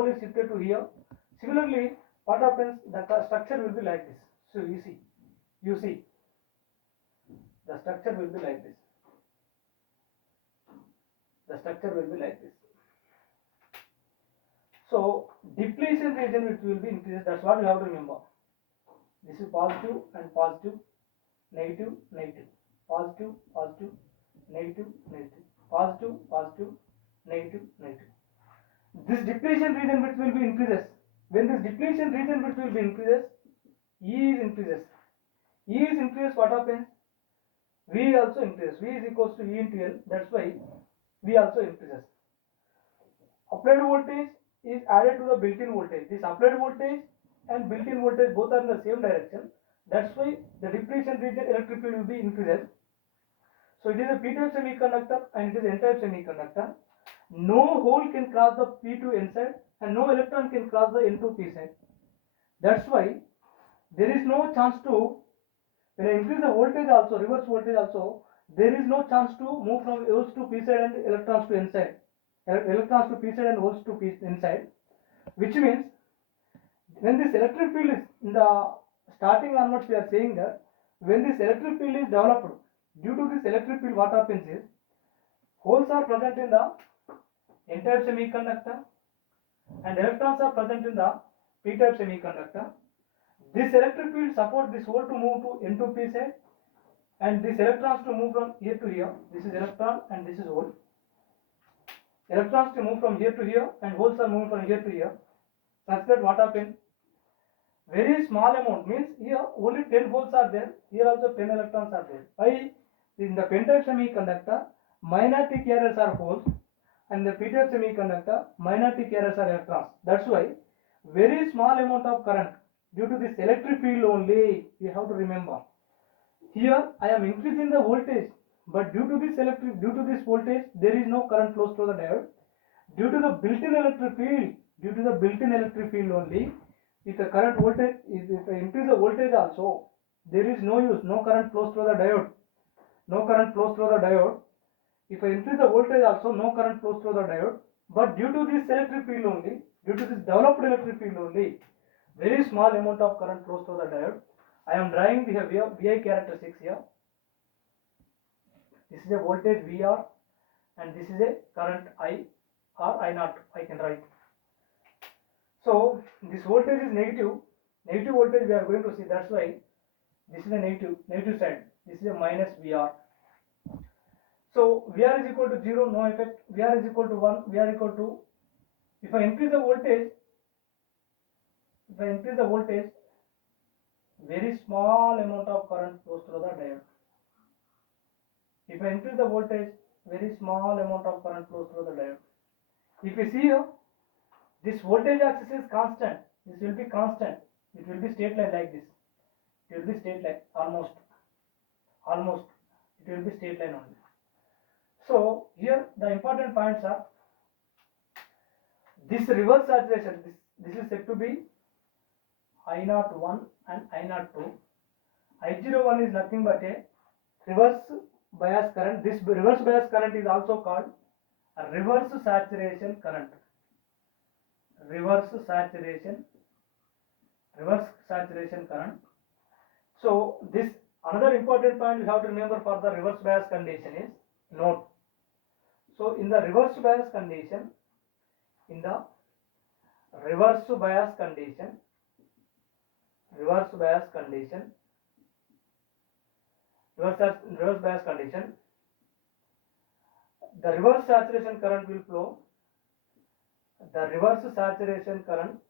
hole is shifted to here. Similarly, what happens, the structure will be like this. So you see the structure will be like this. The structure will be like this. So depletion region which will be increased. That's what you have to remember. This is positive and positive, negative, negative, positive, positive, negative, negative, positive, positive, negative, negative. This depletion region which will be increases. When this depletion region which will be increases, E is increases. E is increases, what happens? V also increases. V is equals to E into L. That's why V also increases. Applied voltage is added to the built-in voltage. This applied voltage and built-in voltage both are in the same direction. That's why the depletion region electric field will be increases. So it is a p-type semiconductor and it is n-type semiconductor. No hole can cross the p to n side and no electron can cross the n to p side. That's why there is no chance to, when I increase the voltage also, reverse voltage also, there is no chance to move from holes to p side and electrons to n side. Electrons to p side and holes to p n side, which means when this electric field is in the starting onwards, we are saying that when this electric field is developed, due to this electric field, what happens is holes are present in the n-type semiconductor and electrons are present in the p-type semiconductor. This electric field supports this hole to move to n to p side and this electrons to move from here to here. This is electron and this is hole. Electrons to move from here to here and holes are moving from here to here. Such that what happens? Very small amount, means here only 10 holes are there, here also 10 electrons are there. Why? In the p-type semiconductor, minority carriers are holes and the p-type semiconductor, minority carriers are electrons. That's why very small amount of current due to this electric field only, you have to remember. Here I am increasing the voltage, but due to this voltage, there is no current flows through the diode. Due to the built-in electric field only, if the current voltage is, if I increase the voltage also, there is no use, no current flows through the diode. No current flows through the diode. If I increase the voltage also, no current flows through the diode. But due to this electric field only, due to this developed electric field only, very small amount of current flows through the diode. I am drawing the VI characteristics here. This is a voltage VR and this is a current I or I naught, I can write. So this voltage is negative voltage we are going to see. That's why this is a negative side. This is a minus VR. So VR is equal to 0, no effect. VR is equal to 1, VR equal to, if I increase the voltage, very small amount of current flows through the diode. If I increase the voltage, very small amount of current flows through the diode. If you see here, this voltage axis is constant. This will be constant. It will be straight line like this. It will be straight line, almost. It will be straight line only. So here the important points are this reverse saturation. This is said to be I01 and I02. I01 is nothing but a reverse bias current. This reverse bias current is also called a reverse saturation current. Reverse saturation current. So this another important point you have to remember for the reverse bias condition is note. So in the reverse bias condition, reverse bias condition, the reverse saturation current will flow. The reverse saturation current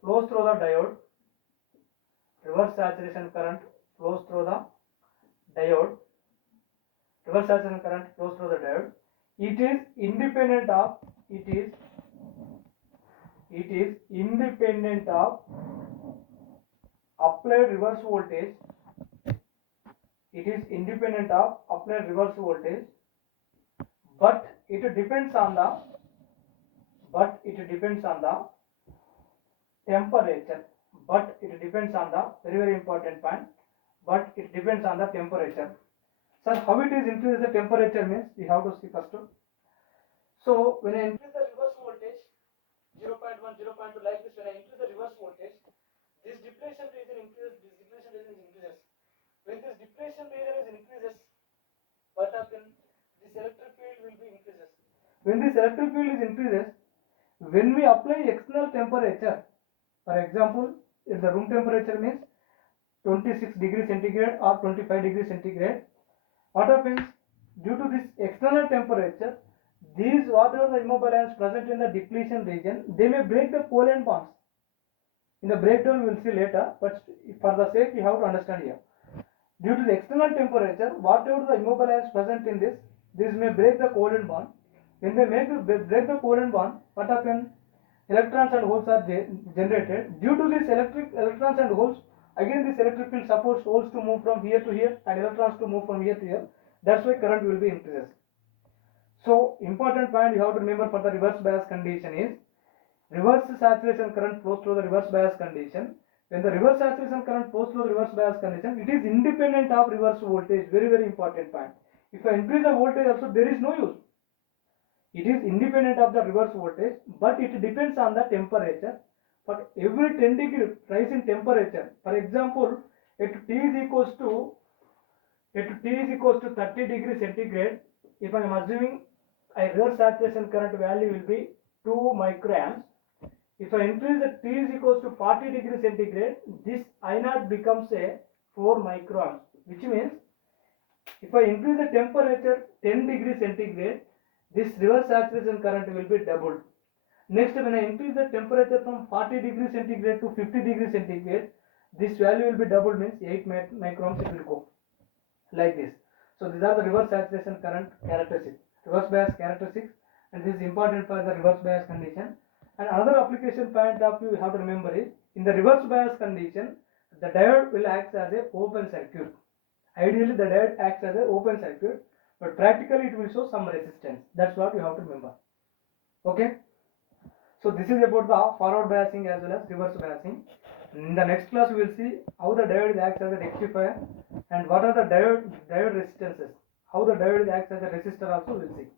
flows through the diode. Reverse saturation current flows through the diode. It is independent of applied reverse voltage. But it depends on the temperature. Very, very important point. But it depends on the temperature. Sir, how it is increases the temperature means we have to see first. So when I increase the reverse voltage 0.1, 0.2 like this, when I increase the reverse voltage, this depletion region increases, this depletion region increases. When this depletion region is increases, what happens? This electric field will be increases. When this electric field is increases, when we apply external temperature, for example, if the room temperature means 26 degrees centigrade or 25 degrees centigrade, what happens? Due to this external temperature, these whatever the immobile ions present in the depletion region, they may break the covalent bonds. In the breakdown we will see later, but for the sake you have to understand here. Due to the external temperature, whatever the immobile ions present in this may break the covalent bond. When they break the covalent bond, what happens? Electrons and holes are generated. Due to this electrons and holes, again this electric field supports holes to move from here to here and electrons to move from here to here. That's why current will be increases. So important point you have to remember for the reverse bias condition is reverse saturation current flows through the reverse bias condition. When the reverse saturation current flows through the reverse bias condition, it is independent of reverse voltage. Very, very important point. If I increase the voltage also, there is no use. It is independent of the reverse voltage, but it depends on the temperature. For every 10 degree rise in temperature, for example, at T is equals to 30 degrees centigrade, if I am assuming a reverse saturation current value will be 2 microamps. If I increase the T is equals to 40 degrees centigrade, this I0 becomes a 4 microamps, which means if I increase the temperature 10 degrees centigrade, this reverse saturation current will be doubled. Next, when I increase the temperature from 40 degrees centigrade to 50 degrees centigrade, this value will be doubled, means 8 microamps it will go. Like this. So these are the reverse saturation current characteristics, reverse bias characteristics, and this is important for the reverse bias condition. And another application point of view you have to remember is, in the reverse bias condition, the diode will act as an open circuit. Ideally the diode acts as an open circuit, but practically it will show some resistance. That's what you have to remember. Okay. So this is about the forward biasing as well as reverse biasing. In the next class we will see how the diode acts as a rectifier and what are the diode resistances. How the diode acts as a resistor also we will see.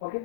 Okay.